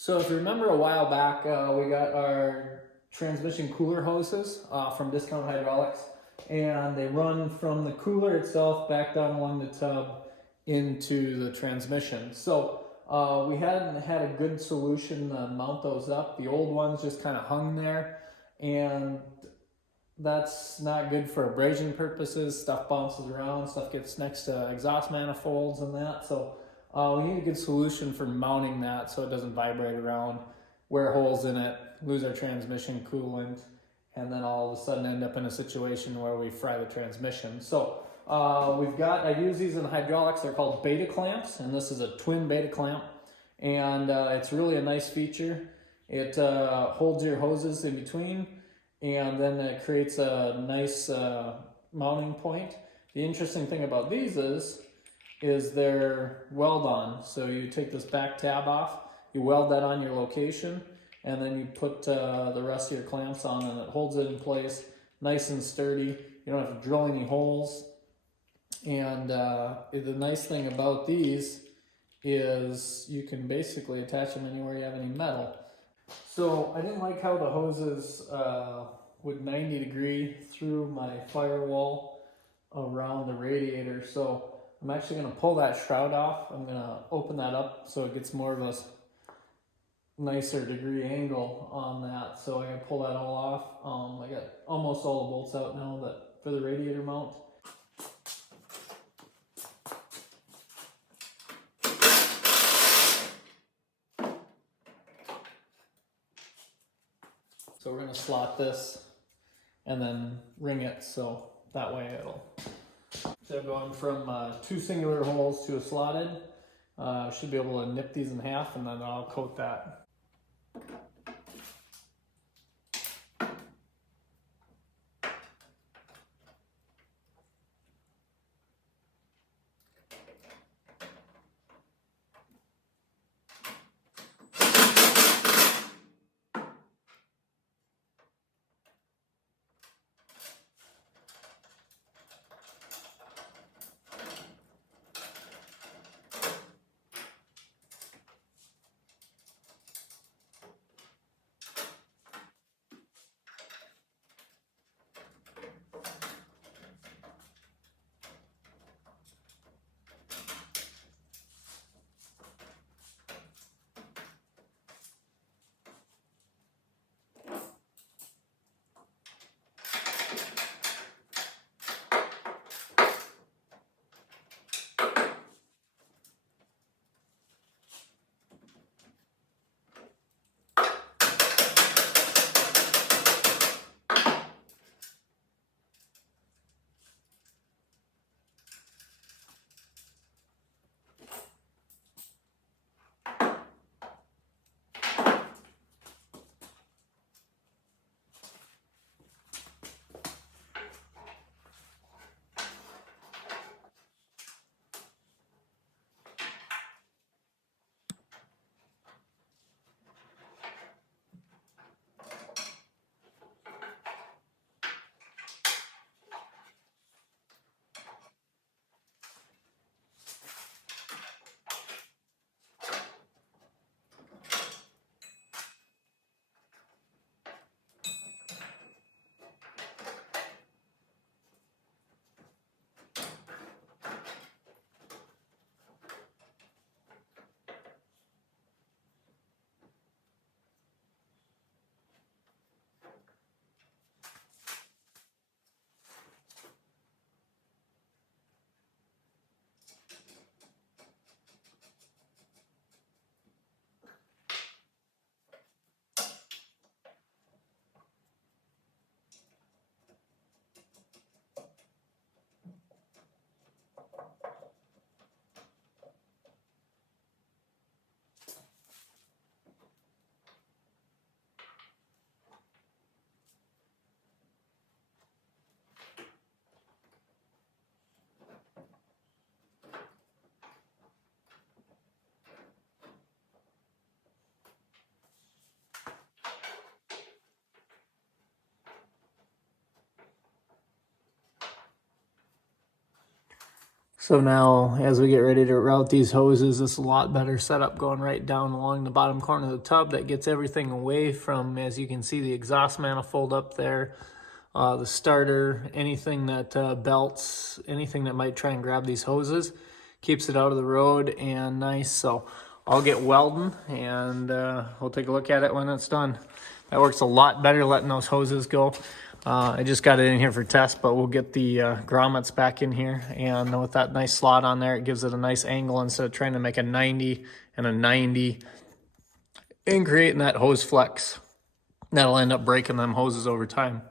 So if you remember a while back, we got our transmission cooler hoses from Discount Hydraulics, and they run from the cooler itself back down along the tub into the transmission. So we hadn't had a good solution to mount those up. The old ones just kind of hung there, and that's not good for abrasion purposes. Stuff bounces around, stuff gets next to exhaust manifolds and that. So we need a good solution for mounting that so it doesn't vibrate around, wear holes in it, lose our transmission coolant, and then all of a sudden end up in a situation where we fry the transmission. So I use these in hydraulics. They're called beta clamps, and this is a twin beta clamp. And it's really a nice feature. It holds your hoses in between, and then it creates a nice mounting point. The interesting thing about these is they're weld on. So you take this back tab off, you weld that on your location, and then you put the rest of your clamps on, and it holds it in place nice and sturdy. You don't have to drill any holes. And the nice thing about these is you can basically attach them anywhere you have any metal. So I didn't like how the hoses would 90 degree through my firewall around the radiator. So I'm actually going to pull that shroud off. I'm going to open that up so it gets more of a nicer degree angle on that. So I got to pull that all off. I got almost all the bolts out now for the radiator mount. So we're going to slot this and then ring it so that way it'll. So going from 2 singular holes to a slotted, should be able to nip these in half, and then I'll coat that. So now, as we get ready to route these hoses, it's a lot better setup going right down along the bottom corner of the tub. That gets everything away from, as you can see, the exhaust manifold up there, the starter, anything that belts, anything that might try and grab these hoses. Keeps it out of the road and nice. So I'll get welding and we'll take a look at it when it's done. That works a lot better letting those hoses go. I just got it in here for test, but we'll get the grommets back in here, and with that nice slot on there, it gives it a nice angle instead of trying to make a 90 and a 90 and creating that hose flex. That'll end up breaking them hoses over time.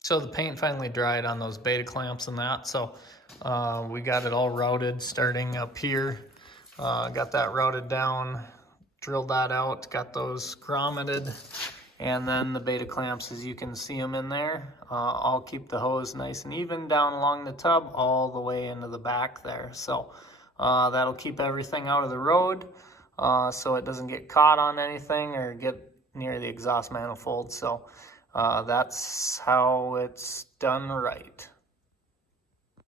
So the paint finally dried on those beta clamps and that, so we got it all routed starting up here. Got that routed down, drilled that out, got those grommeted, and then the beta clamps, as you can see them in there, I'll keep the hose nice and even down along the tub all the way into the back there. So that'll keep everything out of the road so it doesn't get caught on anything or get near the exhaust manifold. So that's how it's done right.